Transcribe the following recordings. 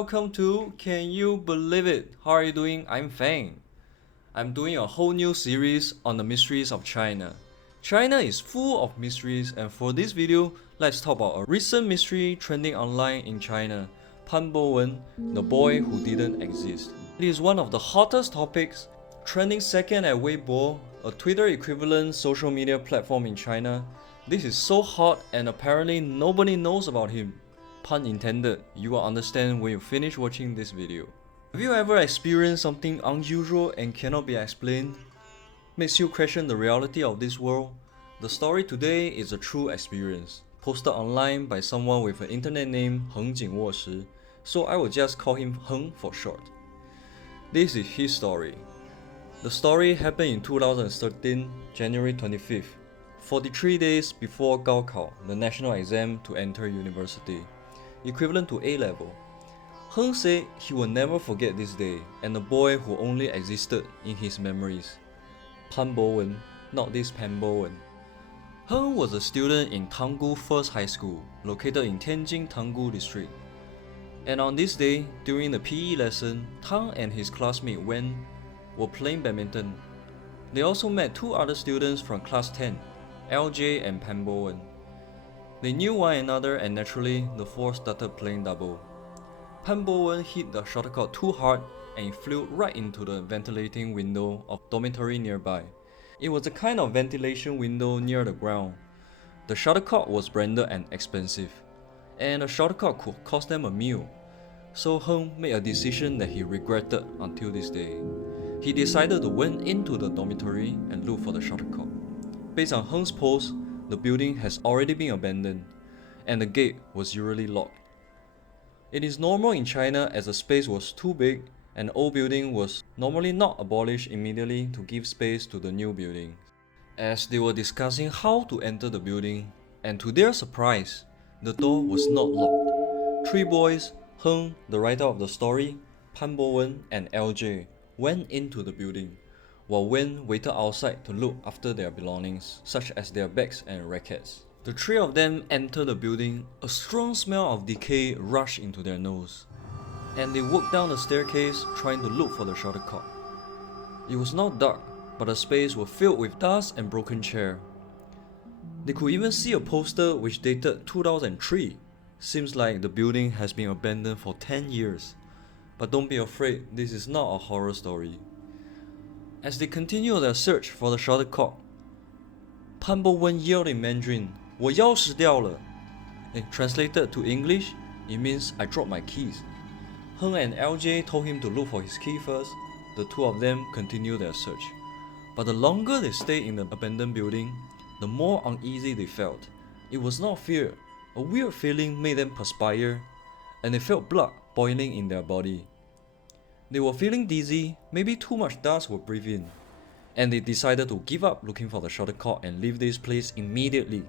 welcome to Can You Believe It? How are you doing? I'm Fang. I'm doing a whole new series on the mysteries of China. China is full of mysteries, and for this video, let's talk about a recent mystery trending online in China, Pan Bowen, the boy who didn't exist. It is one of the hottest topics, trending second at Weibo, a Twitter equivalent social media platform in China. This is so hot and apparently nobody knows about him. Pun intended, you will understand when you finish watching this video. Have you ever experienced something unusual and cannot be explained? Makes you question the reality of this world? The story today is a true experience, posted online by someone with an internet name Heng Jingwo Shi, so I will just call him Heng for short. This is his story. The story happened in 2013, January 25th, 43 days before Gaokao, the national exam to enter university, equivalent to A-level. Heng said he will never forget this day and the boy who only existed in his memories. Pan Bowen, not this Pan Bowen. Heng was a student in Tanggu First High School, located in Tianjin Tanggu district. And on this day, during the PE lesson, Tang and his classmate Wen were playing badminton. They also met two other students from class 10, LJ and Pan Bowen. They knew one another and naturally, the four started playing double. Pan Bowen hit the shuttlecock too hard and it flew right into the ventilating window of dormitory nearby. It was a kind of ventilation window near the ground. The shuttlecock was branded and expensive, and the shuttlecock could cost them a meal. So Heng made a decision that he regretted until this day. He decided to went into the dormitory and look for the shuttlecock. Based on Heng's post, the building has already been abandoned, and the gate was usually locked. It is normal in China as the space was too big, and the old building was normally not abolished immediately to give space to the new building. As they were discussing how to enter the building, and to their surprise, the door was not locked. Three boys, Heng, the writer of the story, Pan Bowen, and LJ, went into the building, while Wen waited outside to look after their belongings, such as their bags and rackets. The three of them entered the building. A strong smell of decay rushed into their nose, and they walked down the staircase trying to look for the shuttlecock. It was not dark, but the space was filled with dust and broken chairs. They could even see a poster which dated 2003. Seems like the building has been abandoned for 10 years. But don't be afraid, this is not a horror story. As they continued their search for the shuttlecock, Pan Bowen yelled in Mandarin, 我钥匙掉了. Translated to English, it means I dropped my keys. Heng and LJ told him to look for his key first. The two of them continued their search. But the longer they stayed in the abandoned building, the more uneasy they felt. It was not fear. A weird feeling made them perspire, and they felt blood boiling in their body. They were feeling dizzy, maybe too much dust were breathed in, and they decided to give up looking for the shuttlecock and leave this place immediately.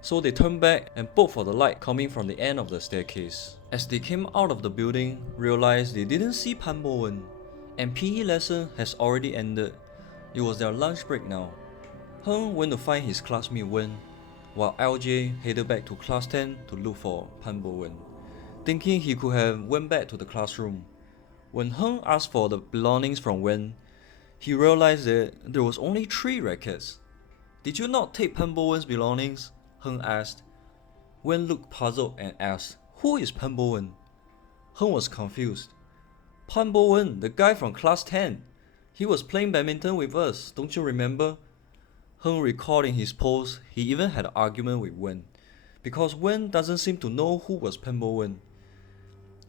So they turned back and poked for the light coming from the end of the staircase. As they came out of the building, realized they didn't see Pan Bowen, and PE lesson has already ended. It was their lunch break now. Heng went to find his classmate Wen, while LJ headed back to class 10 to look for Pan Bowen, thinking he could have went back to the classroom. When Heng asked for the belongings from Wen, he realized that there was only 3 rackets. Did you not take Pan Bowen's belongings? Heng asked. Wen looked puzzled and asked, who is Pan Bowen? Heng was confused. Pan Bowen, the guy from class 10. He was playing badminton with us, don't you remember? Heng recalled in his post he even had an argument with Wen, because Wen doesn't seem to know who was Pan Bowen,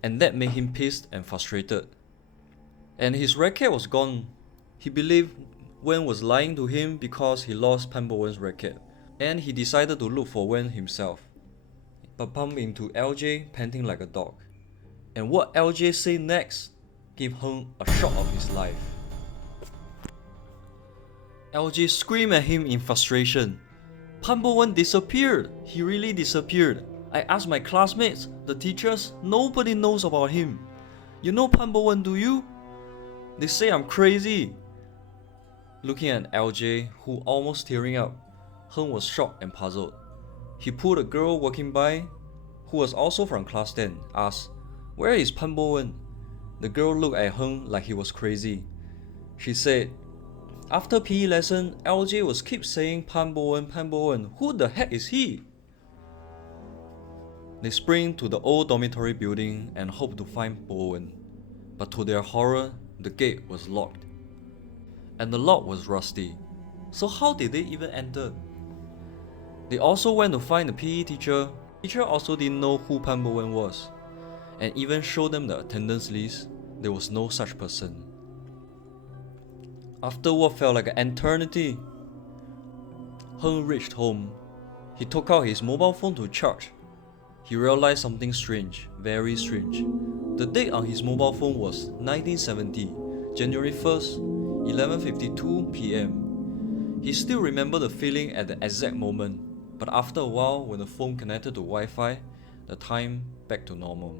and that made him pissed and frustrated. And his racket was gone. He believed Wen was lying to him because he lost Pan Bowen's racket, and he decided to look for Wen himself, but bumped into LJ panting like a dog. And what LJ said next gave Heng a shock of his life. LJ screamed at him in frustration. Pan Bowen disappeared. He really disappeared. I asked my classmates, the teachers, nobody knows about him. You know Pan Bowen, do you? They say I'm crazy. Looking at LJ, who almost tearing up, Heng was shocked and puzzled. He pulled a girl walking by, who was also from class 10, asked, "Where is Pan Bowen?" The girl looked at Heng like he was crazy. She said, "After PE lesson, LJ was keep saying Pan Bowen, Pan Bowen. Who the heck is he?" They sprint to the old dormitory building and hope to find Bowen. But to their horror, the gate was locked. And the lock was rusty. So how did they even enter? They also went to find the PE teacher. The teacher also didn't know who Pan Bowen was. And even showed them the attendance list. There was no such person. After what felt like an eternity, Heng reached home. He took out his mobile phone to charge. He realized something strange, very strange. The date on his mobile phone was 1970, January 1st, 11:52 PM. He still remembered the feeling at the exact moment, but after a while, when the phone connected to Wi-Fi, the time back to normal.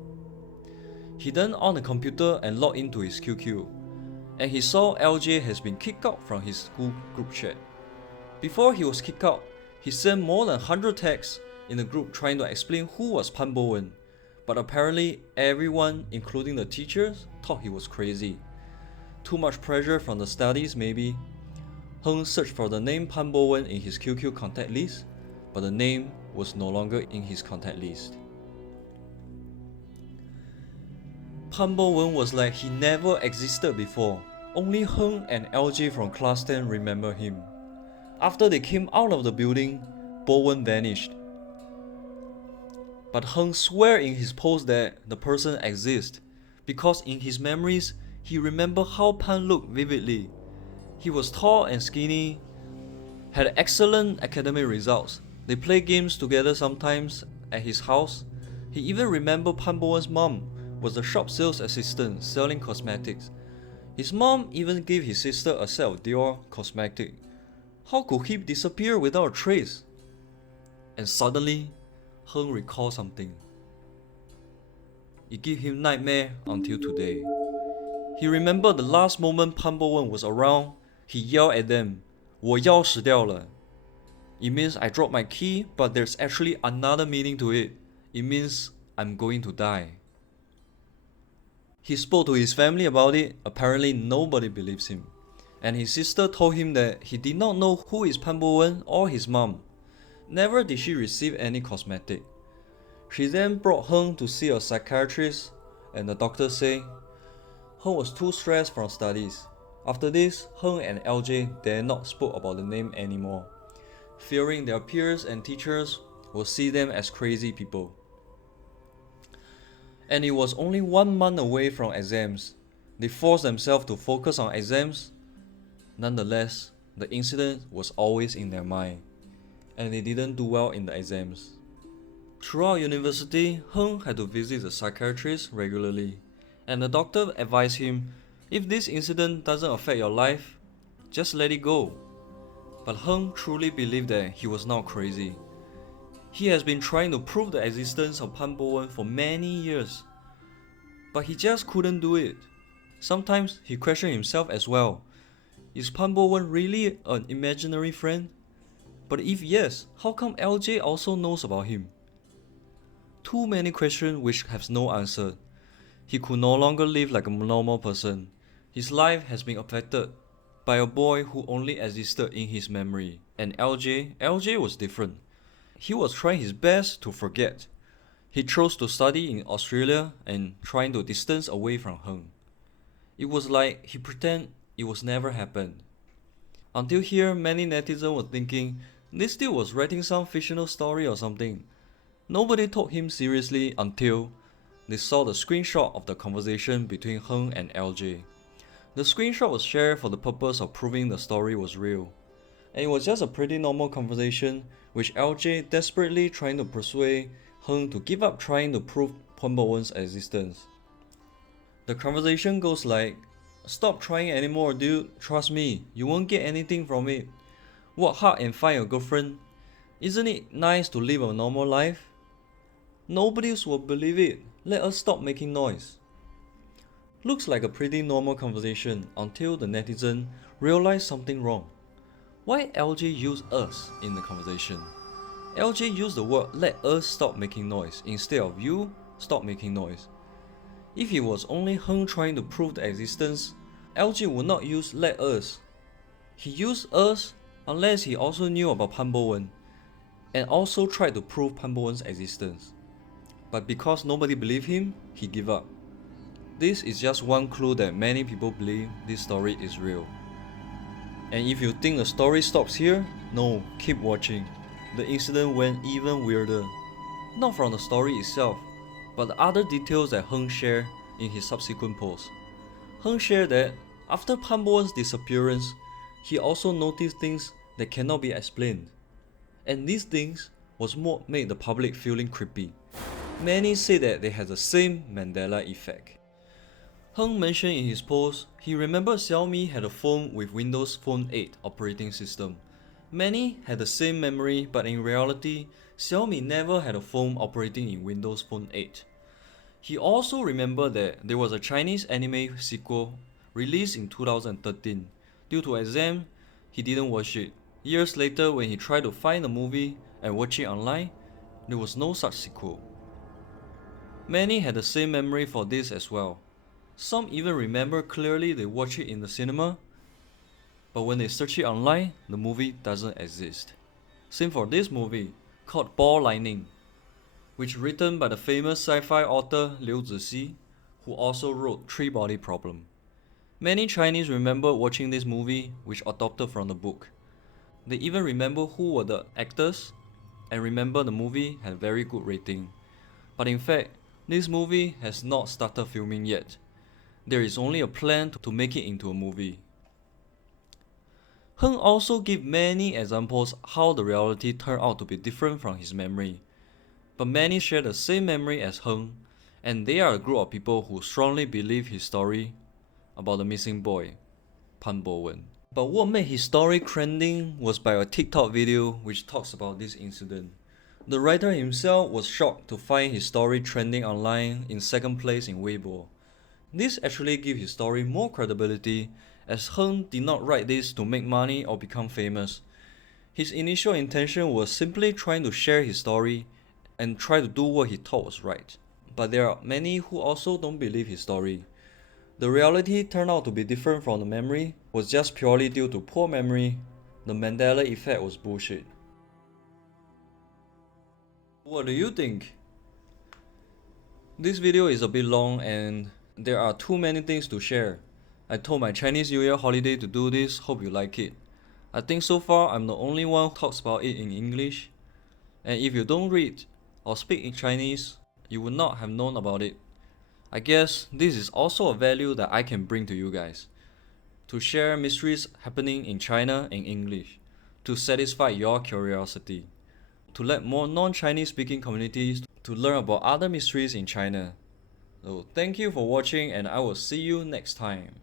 He then on the computer and logged into his QQ, and he saw LJ has been kicked out from his school group chat. Before he was kicked out, he sent more than 100 texts in the group trying to explain who was Pan Bowen, but apparently everyone, including the teachers, thought he was crazy. Too much pressure from the studies maybe. Heng searched for the name Pan Bowen in his QQ contact list, but the name was no longer in his contact list. Pan Bowen was like he never existed before. Only Heng and LJ from class 10 remember him. After they came out of the building, Bowen vanished. But Heng swear in his post that the person exists, because in his memories, he remembered how Pan looked vividly. He was tall and skinny, had excellent academic results. They played games together sometimes at his house. He even remembered Pan Bowen's mom was the shop sales assistant selling cosmetics. His mom even gave his sister a set of Dior cosmetics. How could he disappear without a trace? And suddenly, Heng recalled something. It gave him nightmare until today. He remembered the last moment Pan Bowen was around, he yelled at them, 我要死掉了. It means I dropped my key, but there's actually another meaning to it. It means I'm going to die. He spoke to his family about it. Apparently nobody believes him. And his sister told him that he did not know who is Pan Bowen or his mom. Never did she receive any cosmetic. She then brought Heng to see a psychiatrist, and the doctor said Heng was too stressed from studies. After this, Heng and LJ dare not spoke about the name anymore, fearing their peers and teachers will see them as crazy people. And it was only 1 month away from exams. They forced themselves to focus on exams. Nonetheless, the incident was always in their mind, and they didn't do well in the exams. Throughout university, Heng had to visit the psychiatrist regularly, and the doctor advised him, if this incident doesn't affect your life, just let it go. But Heng truly believed that he was not crazy. He has been trying to prove the existence of Pan Bowen for many years, but he just couldn't do it. Sometimes he questioned himself as well. Is Pan Bowen really an imaginary friend? But if yes, how come LJ also knows about him? Too many questions which have no answer. He could no longer live like a normal person. His life has been affected by a boy who only existed in his memory. And LJ was different. He was trying his best to forget. He chose to study in Australia and trying to distance away from Heng. It was like he pretended it was never happened. Until here, many netizens were thinking this dude was writing some fictional story or something. Nobody took him seriously until they saw the screenshot of the conversation between Heng and LJ. The screenshot was shared for the purpose of proving the story was real. And it was just a pretty normal conversation which LJ desperately trying to persuade Heng to give up trying to prove Pan Bowen's existence. The conversation goes like, stop trying anymore dude, trust me, you won't get anything from it. Work hard and find a girlfriend. Isn't it nice to live a normal life? Nobody will believe it, let us stop making noise. Looks like a pretty normal conversation until the netizen realized something wrong. Why LJ used us in the conversation? LJ used the word let us stop making noise instead of you stop making noise. If it was only Heng trying to prove the existence, LG would not use "let us." He used "us" unless he also knew about Pan Bowen, and also tried to prove Pan Bowen's existence. But because nobody believed him, he gave up. This is just one clue that many people believe this story is real. And if you think the story stops here, no, keep watching. The incident went even weirder. Not from the story itself, but the other details that Heng shared in his subsequent posts. Heng shared that after Pan Bowen's disappearance, he also noticed things that cannot be explained. And these things was what made the public feeling creepy. Many say that they had the same Mandela effect. Heng mentioned in his post, he remembered Xiaomi had a phone with Windows Phone 8 operating system. Many had the same memory, but in reality, Xiaomi never had a phone operating in Windows Phone 8. He also remembered that there was a Chinese anime sequel released in 2013. Due to exam, he didn't watch it. Years later, when he tried to find the movie and watch it online, there was no such sequel. Many had the same memory for this as well. Some even remember clearly they watched it in the cinema, but when they search it online, the movie doesn't exist. Same for this movie, called Ball Lightning, which written by the famous sci-fi author Liu Zixi, who also wrote Three Body Problem. Many Chinese remember watching this movie, which adopted from the book. They even remember who were the actors, and remember the movie had very good rating. But in fact, this movie has not started filming yet. There is only a plan to make it into a movie. Heng also gave many examples how the reality turned out to be different from his memory. But many share the same memory as Heng, and they are a group of people who strongly believe his story about the missing boy, Pan Bowen. But what made his story trending was by a TikTok video which talks about this incident. The writer himself was shocked to find his story trending online in second place in Weibo. This actually gave his story more credibility, as Heng did not write this to make money or become famous. His initial intention was simply trying to share his story and try to do what he thought was right. But there are many who also don't believe his story. The reality turned out to be different from the memory was just purely due to poor memory. The Mandela effect was bullshit. What do you think? This video is a bit long and there are too many things to share. I told my Chinese New Year holiday to do this, hope you like it. I think so far I'm the only one who talks about it in English. And if you don't read or speak in Chinese, you would not have known about it. I guess this is also a value that I can bring to you guys. To share mysteries happening in China in English. To satisfy your curiosity. To let more non-Chinese speaking communities to learn about other mysteries in China. So thank you for watching and I will see you next time.